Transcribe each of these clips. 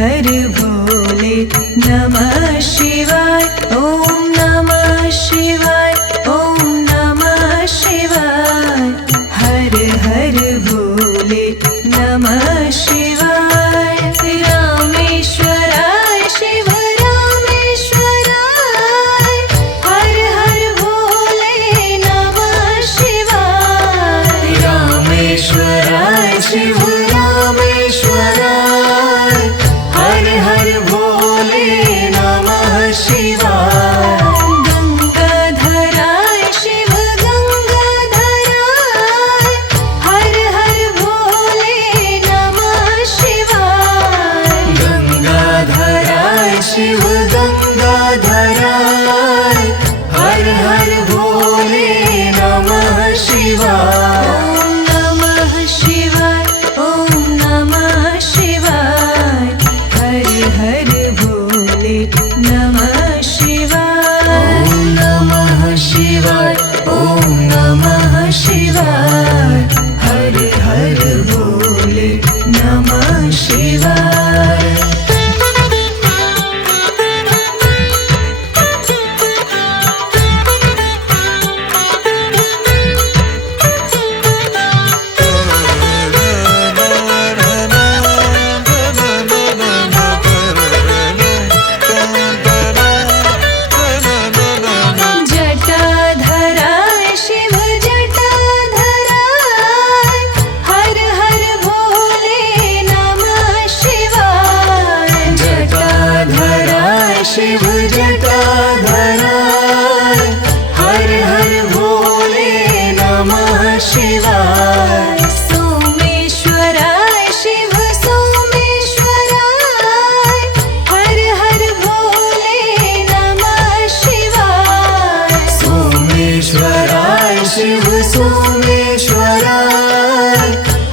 हर भोले नमः शिवाय। ओम नमः शिवाय, ओम नमः शिवाय। हर हर भोले नमः शिवाय। रामेश्वराय शिव रामेश्वराय। हर हर भोले नमः शिवाय। रामेश्वराय शिव रामेश्वराय। हर हर भोले नमः शिवाय। गंगाधराय शिव गंगाधराय। हर हर भोले नमः शिवाय। गंगाधराय शिव गंगाधराय। हर हर भोले नमः शिवाय। ओम नमः शिवाय, ओम नमः शिवाय। हर हर भोले नमः शिवाय। ओम नमः शिवाय, ओम नमः शिवाय। हर हर भोले नमः शिवाय। जटाधराय शिव जटाधराय। हर हर भोले नमः शिवाय। जटाधराय शिव जटाधराय। हर हर भोले नमः शिवाय। सोमेश्वराय शिव सोमेश्वराय। हर हर भोले नमः शिवाय। सोमेश्वराय शिव सोमेश्वराय।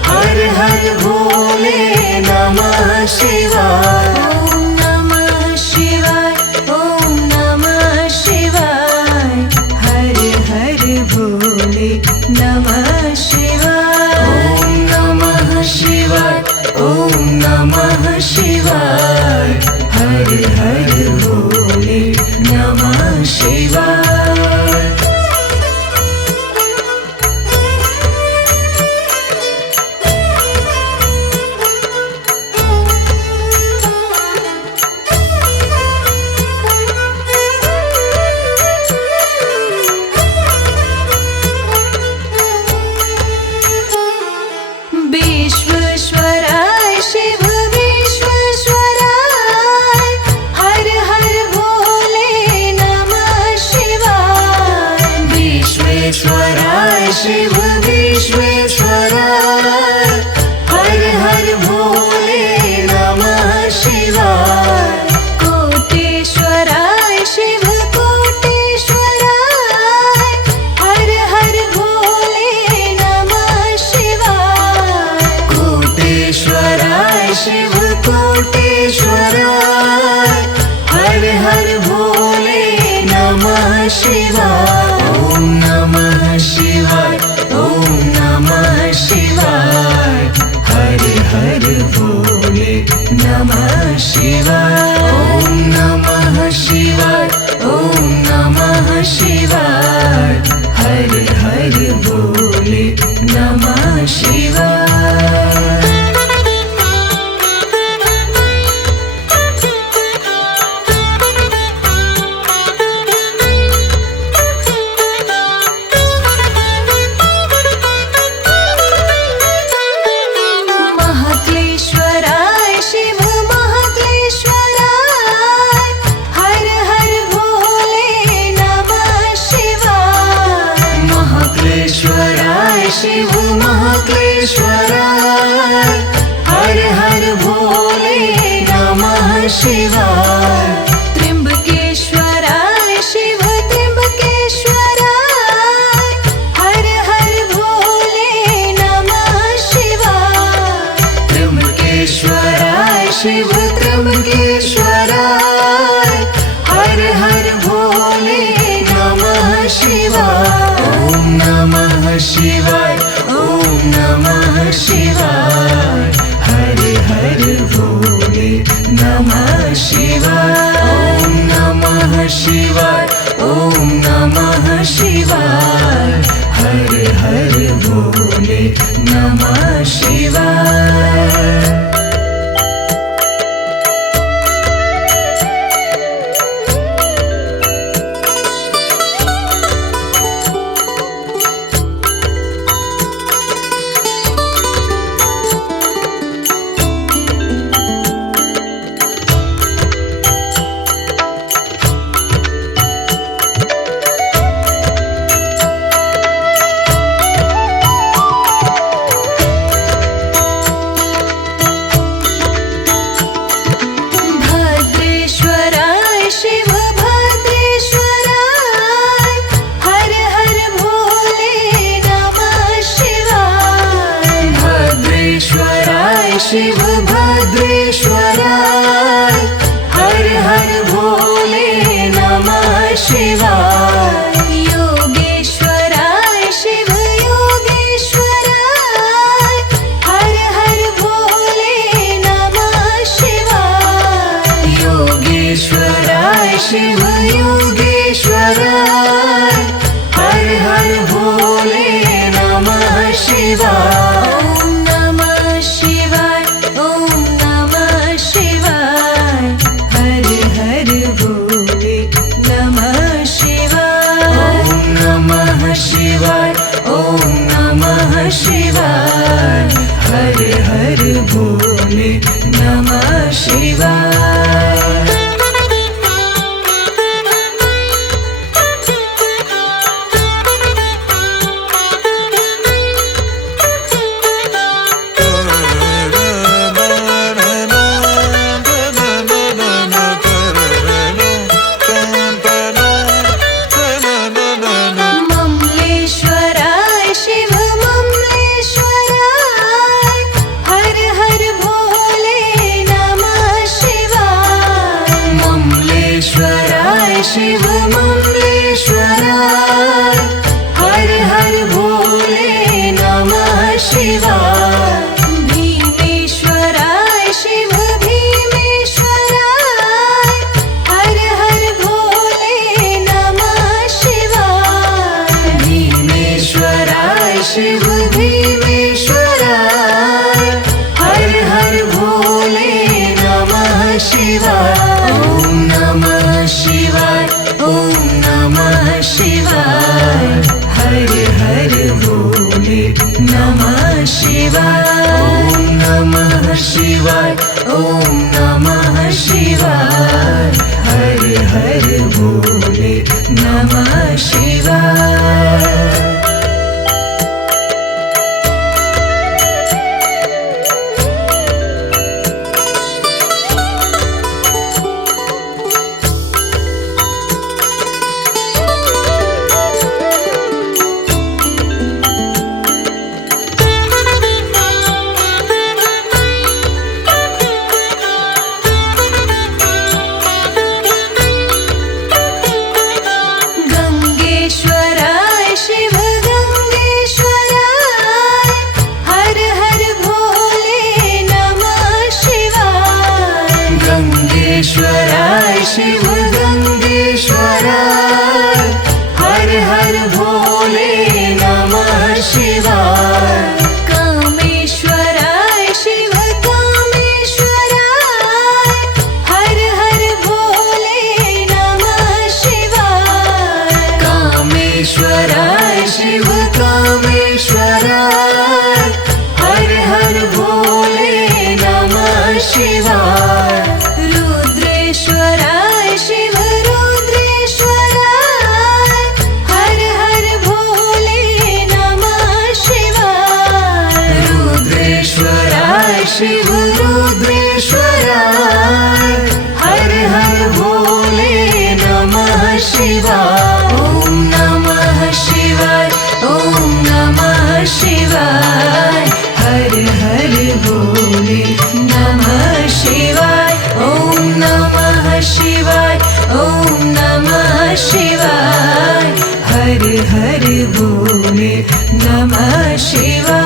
हर हर भोले नमः शिवाय। ओम नमः शिवाय, ओम नमः शिवाय। हर हर भोले नमः शिवाय। ओम नमः शिवाय, ओम नमः शिवाय। हर हर भोले नमः शिवाय। विश्वेश्वराय शिव विश्वेश्वराय। हर हर भोले नमः शिवाय। विश्वेश्वराय शिव विश्वेश्वराय। हर हर भोले नमः शिवाय। कोटेश्वराय शिव कोटेश्वराय। हर हर भोले नमः शिवाय। कोटेश्वराय शिव कोटेश्वराय। हर हर भोले नमः शिवाय। ओम नमः शिवाय, ओम नमः शिवाय। हर हर भोले नमः शिवाय। ओम नमः शिवाय, ओम नमः शिवाय। हर हर भोले नमः शिवाय। महाक्लेश्वराय शिव महाक्लेश्वराय। हर हर भोले नमः शिवाय। महाक्लेश्वराय शिव महाक्लेश्वराय। हर हर भोले नमः शिवाय। त्र्यंबकेश्वराय शिव त्र्यंबकेश्वराय। हर हर भोले नमः शिवाय। त्र्यंबकेश्वराय शिव त्र्यंबकेश्वराय। हर हर भोले नमः शिवाय। ओम नमः शिवाय, ओम नमः शिवाय। हर हर भोले शिवाय हर हर भोले नमः शिवाय। शिव भद्रेश्वराय हर हर भोले नमः शिवाय। योगेश्वराय शिव योगेश्वराय हर हर भोले नमः शिवाय। योगेश्वराय शिव योगेश्वराय हर हर भोले नमः शिवाय। शिवाय ओम नमः शिवाय हर हर भोले नमः शिवाय। शिव ममलेश्वराय हर हर भोले नमः शिवाय। भीमेश्वराय शिव भीमेश्वराय हर हर भोले नमः शिवाय। भीमेश्वराय शिव भीमेश्वराय हर हर भोले नमः शिवाय। ओम नमः शिवाय ओम नमः शिवाय हर हर भोले नमः शिवाय। ओम नमः शिवाय ओम नमः शिवाय हर हर भोले नमः शिवाय। गंगेश्वराय शिव गंगेश्वराय हर हर भोले नमः शिवाय। कामेश्वराय शिव कामेश्वराय हर हर भोले नमः शिवाय। कामेश्वराय शिव कामेश्वराय हर हर भोले नमः शिवाय। रुद्रेश्वराय शिव रुद्रेश्वराय हर हर भोले नमः शिवाय। रुद्रेश्वराय शिव रुद्रेश्वराय हर हर भोले नमः शिवाय। ओम नमः शिवाय ओम नमः शिवाय हर हर भोले नमः शिवाय। ओम नमः शिवाय ओम नमः शिवाय हर हर भोले नमः शिवाय।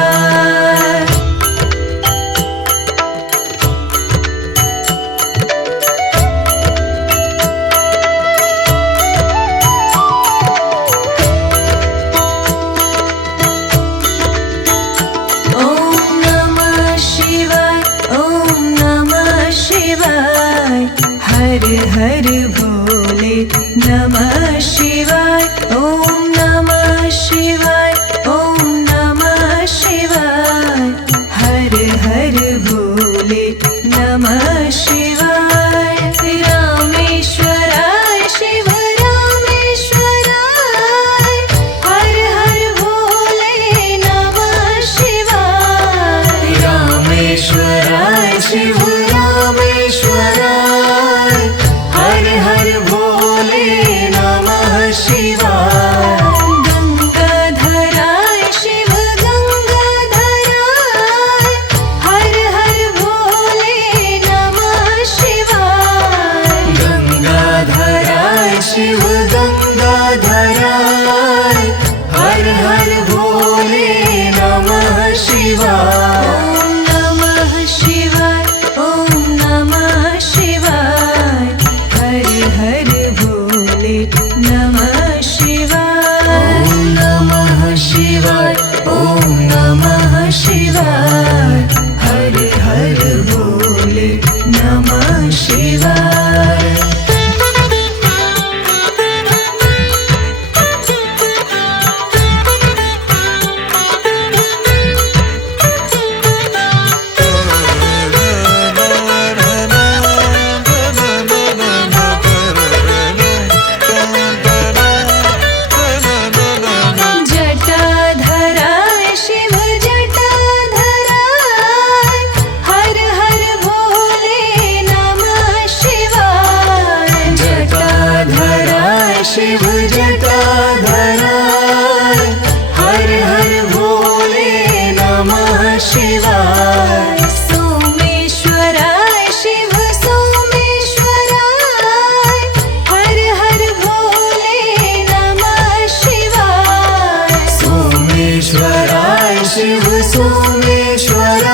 शिव सोमेश्वराय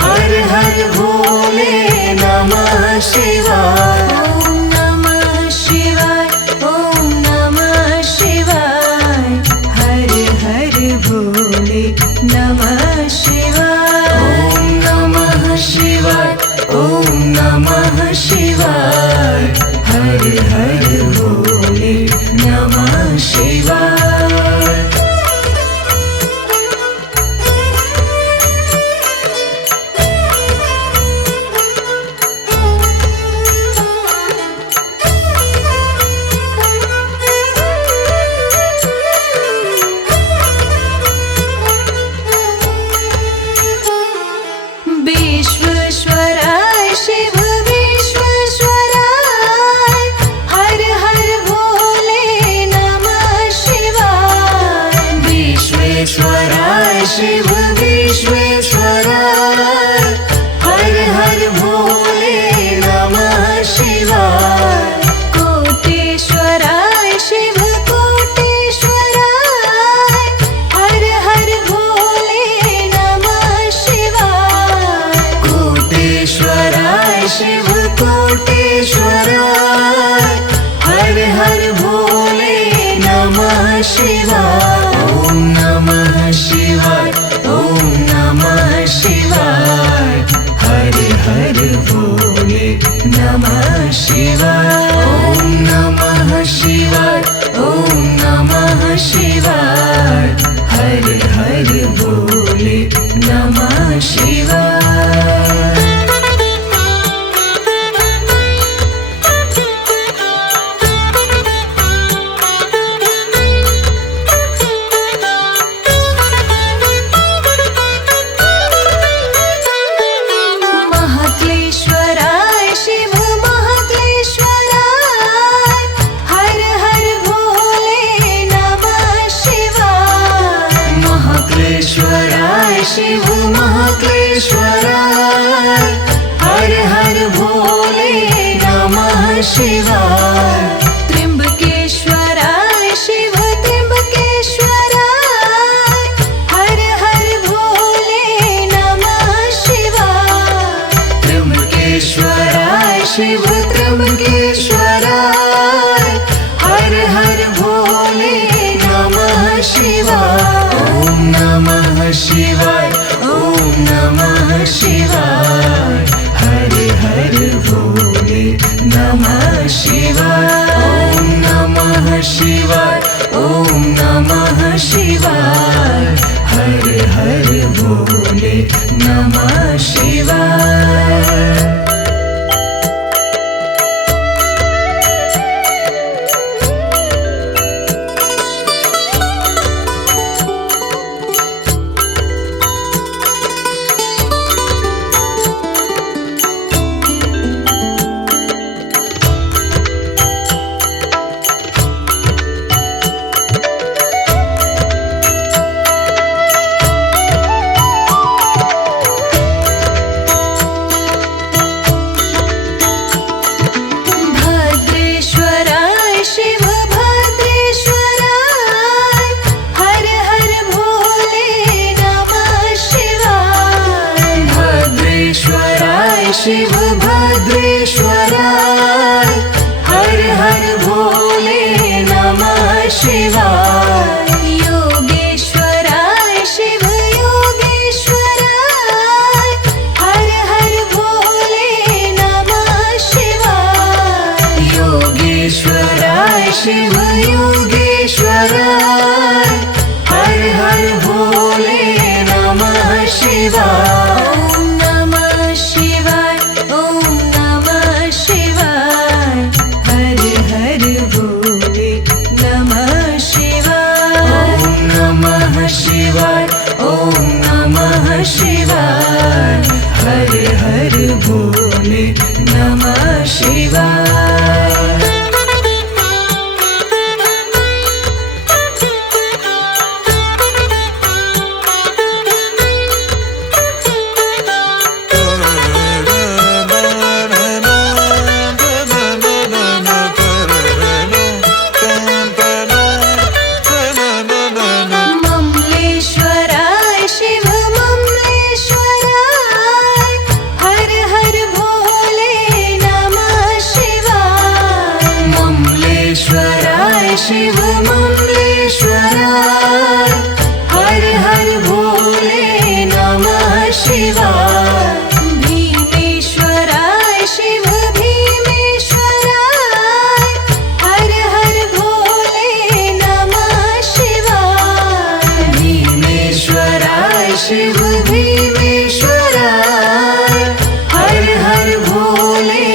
हर हर भोले नमः शिवाय ओम नमः शिवाय ओम नमः शिवाय हर हर भोले नमः शिवाय ओम नमः शिवाय ओम नमः शिवाय हर हर भोले नमः शिवाय विश्वेश्वराय शिव विश्वेश्वराय हर हर भोले नमः शिवाय विश्वेश्वराय शिव विश्वेश्वराय हर हर भोले नमः शिवाय कोटेश्वराय शिव कोटेश्वराय हर हर भोले नमः शिवाय कोटेश्वराय शिव कोटेश्वराय हर हर भोले नमः शिवाय ओम नमः शिवाय ओम नमः शिवाय हर हर भोले नमः शिवाय ओम नमः शिवाय ओम नमः शिवाय हर हर भोले नमः शिवाय महाक्लेश्वराय शिव महाक्लेश्वराय हर हर भोले नमः शिवाय महाक्लेश्वराय शिव महाक्लेश्वराय हर हर भोले नमः शिवाय त्र्यंबकेश्वराय शिव त्र्यंबकेश्वराय हर हर भोले नमः शिवाय त्र्यंबकेश्वराय शिव त्र्यंबकेश्वराय हर हर भोले नमः शिवाय ओम नमः शिवाय ओम नमः शिवाय हर हर भोले नमः शिवाय ओम नमः शिवाय ओम नमः शिवाय हर हर भोले नमः शिवाय भद्रेश्वराय शिव भद्रेश्वराय हर हर भोले नमः शिवाय भद्रेश्वराय शिव भद्रेश्वराय हर हर भोले नमः शिवाय योगेश्वराय शिव योगेश्वराय हर हर भोले नमः शिवाय योगेश्वराय शिव योगेश्वराय हर हर भोले नमः शिवाय ओम नमः शिवाय ओम नमः शिवाय हर हर भोले नमः शिवाय ओम नमः शिवाय ओम नमः शिवाय हर हर भोले नमः शिवाय शिव ममलेश्वराय हर हर भोले नमः शिवाय भीमेश्वराय शिव भीमेश्वराय हर हर भोले नमः शिवाय भीमेश्वराय शिव भीमेश्वराय हर हर भोले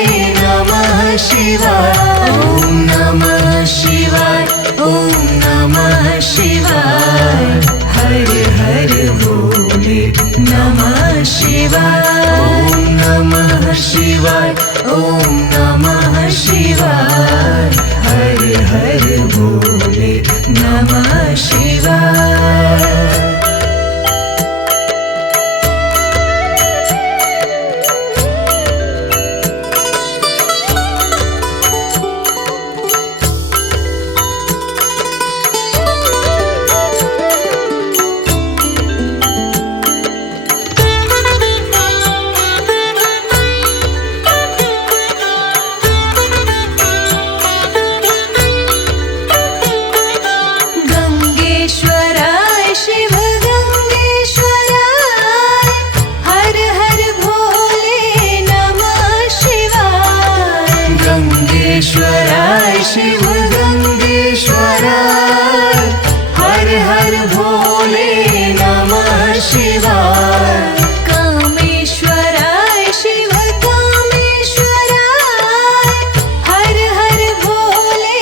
नमः शिवाय ओम नमः शिवाय ओम नमः शिवाय हर हर भोले नमः शिवाय ओम नमः शिवाय ओम नमः शिवाय हर हर भोले नमः शिवाय गंगेश्वराय शिव गंगेश्वराय हर हर भोले नमः शिवाय गंगेश्वराय शिव गंगेश्वराय हर हर भोले नमः शिवाय कामेश्वराय शिव कामेश्वराय हर हर भोले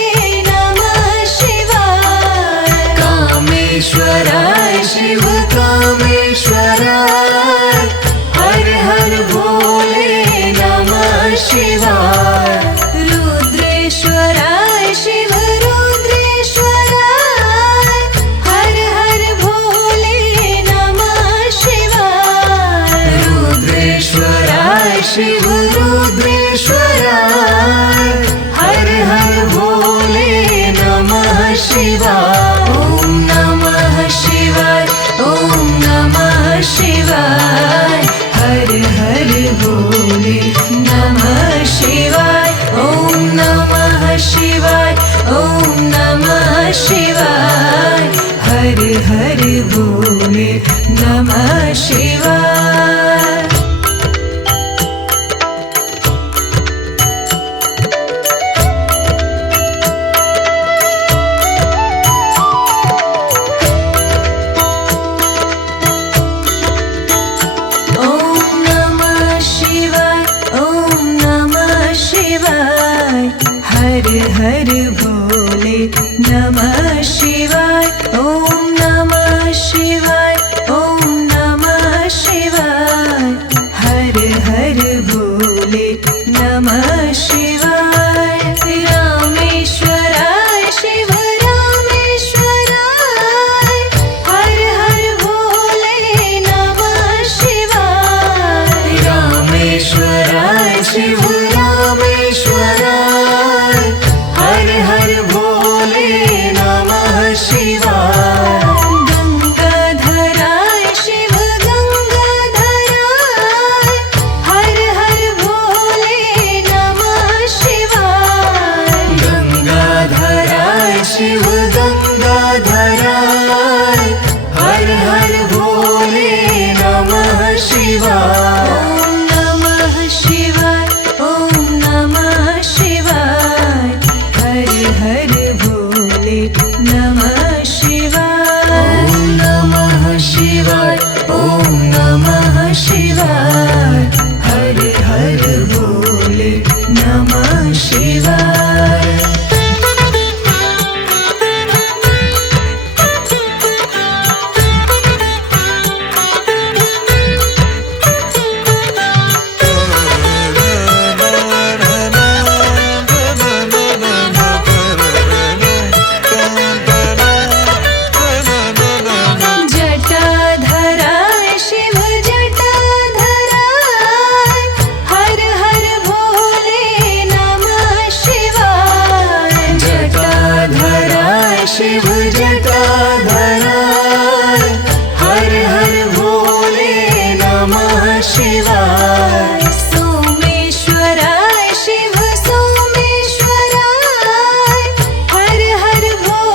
नमः शिवाय कामेश्वराय शिव कामेश्वराय हर हर भोले नमः शिवाय रुद्रेश्वराय शिव रुद्रेश्वराय हर हर भोले नमः शिवाय रुद्रेश्वराय शिव रुद्रेश्वराय हर हर भोले नमः शिवाय ओम नमः शिवाय ओम नमः शिवाय हर हर भोले नमः शिवाय ओम नमः शिवाय ओम नमः शिवाय हर हर भोले नमः शिवाय ओम नमः शिवाय ओम नमः शिवाय हर हर भोले नमः शिवाय ओम नमः शिवाय ओम नमः शिवाय हर हर भोले नमः शिवाय रामेश्वराय शिव रामेश्वराय हर हर भोले नमः शिवाय रामेश्वराय शिव रामेश्वराय हर हर भोले नमः शिवाय गंगाधराय शिव गंगाधराय हर हर भोले नमः शिवाय गंगाधराय शिव गंगाधराय हर हर भोले नमः शिवाय ओम नमः शिवाय ओम नमः शिवाय हर हर भोले नमः शिवाय ओम नमः शिवाय ओम नमः शिवाय हर हर भोले नमः शिवाय जटाधराय शिव जटाधराय हर हर भोले नमः शिवाय जटाधराय शिव जटाधराय हर हर भोले नमः शिवाय सोमेश्वराय शिव सोमेश्वराय हर हर भोले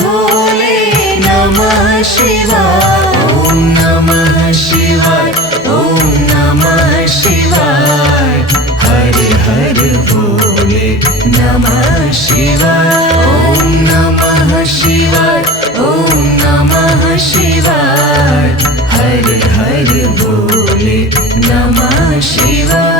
भोले नमः शिवाय। ॐ नमः शिवाय, ॐ नमः शिवाय। हर हर भोले नमः शिवाय। ॐ नमः शिवाय, ॐ नमः शिवाय। हर हर भोले नमः शिवाय।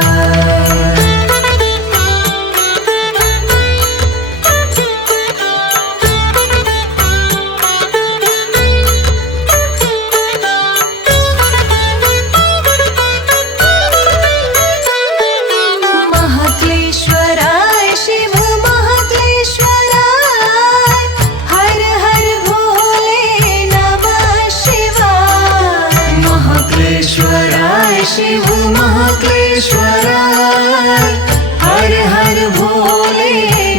महाक्लेश्वराय शिव महाक्लेश्वराय। हर हर भोले नमः शिवाय। महाक्लेश्वराय शिव महाक्लेश्वराय। हर हर भोले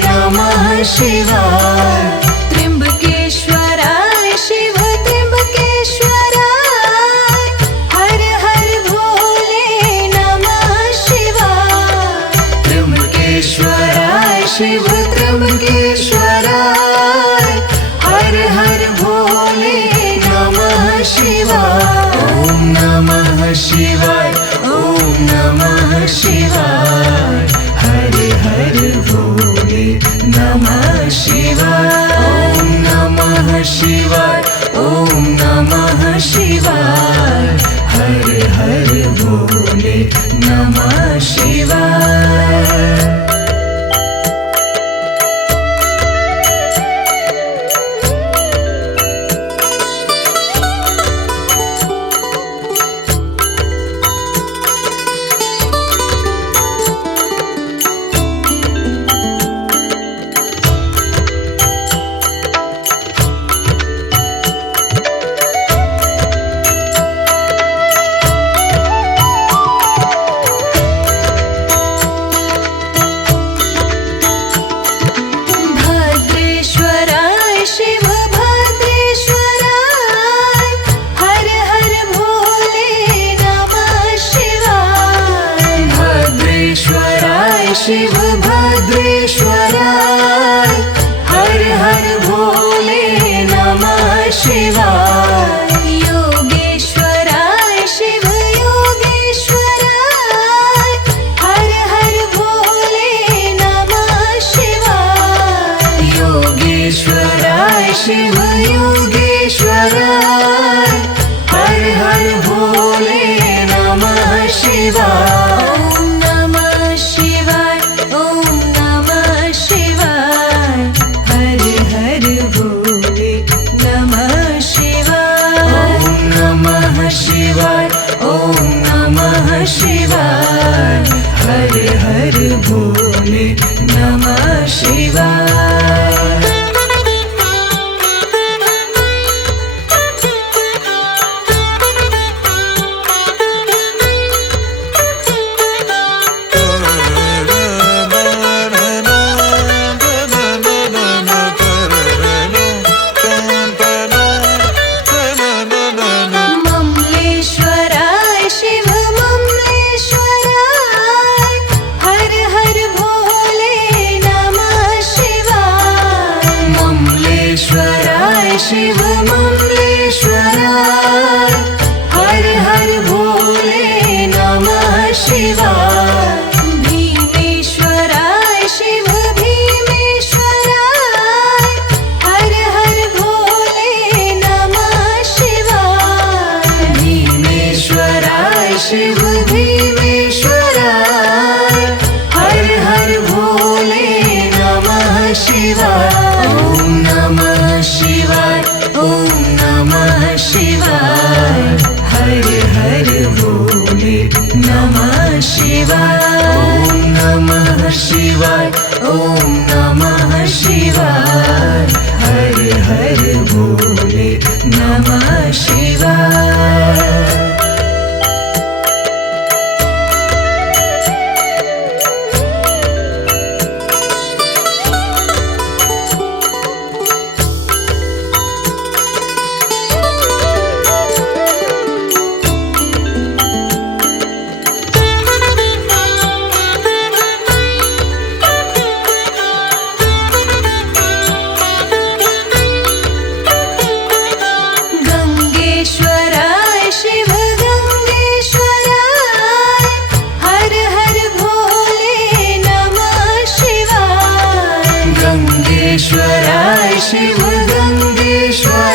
नमः शिवाय। त्र्यंबकेश्वराय शिव त्र्यंबकेश्वराय। हर हर भोले नमः शिवाय। त्र्यंबकेश्वराय शिव त्र्यंबकेश्वराय। हर हर भोले नमः शिवाय। ॐ नमः शिवाय, ॐ नमः शिवाय। हर हर भोले नमः शिवाय। ॐ नमः शिवाय, ॐ नमः शिवाय। हर हर भोले नमः शिवाय। भद्रेश्वराय शिव भद्रेश्वराय। हर हर भोले नमः शिवाय। भद्रेश्वराय शिव भद्रेश्वराय। हर हर भोले नमः शिवाय। योगेश्वराय शिव योगेश्वराय। हर हर भोले नमः शिवाय। योगेश्वराय शिव योगेश्वराय। हर हर भोले नमः शिवाय। ॐ नमः शिवाय, ॐ नमः शिवाय। हर हर भोले नमः शिवाय। ॐ नमः शिवाय, ॐ नमः शिवाय। हर हर भोले नमः शिवाय। ममलेश्वराय शिव ममलेश्वराय। हर हर भोले नमः शिवाय। ममलेश्वराय शिव ममलेश्वराय। हर हर भोले नमः शिवाय। भीमेश्वराय शिव भीमेश्वराय। हर हर भोले नमः शिवाय। भीमेश्वराय शिव भीमेश्वराय। हर हर भोले नमः शिवाय। ॐ नमः शिवाय, ॐ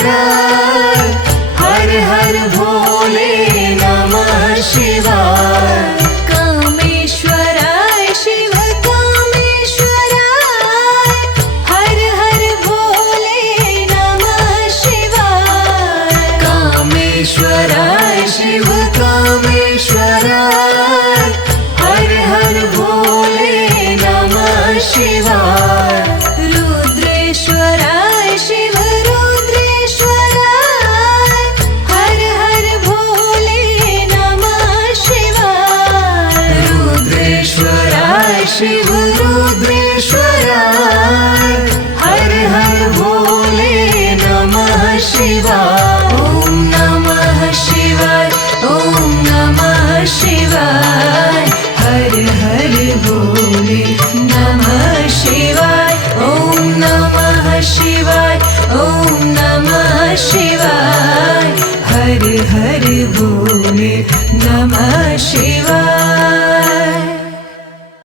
कामेश्वराय हर हर भोले नमः शिवाय कामेश्वराय शिव कामेश्वराय हर हर भोले नमः शिवाय कामेश्वराय शिव कामेश्वराय हर हर भोले नमः शिवाय रुद्रेश्वराय शिव रुद्रेश्वराय हर हर भोले नमः शिवाय रुद्रेश्वराय शिव रुद्रेश्वराय हर हर भोले नमः शिवाय ओम नमः शिवाय ओम नमः शिवाय हर हर भोले नमः शिवाय ओम नमः शिवाय ओम नमः शिवाय हर हर भोले नमः शिवाय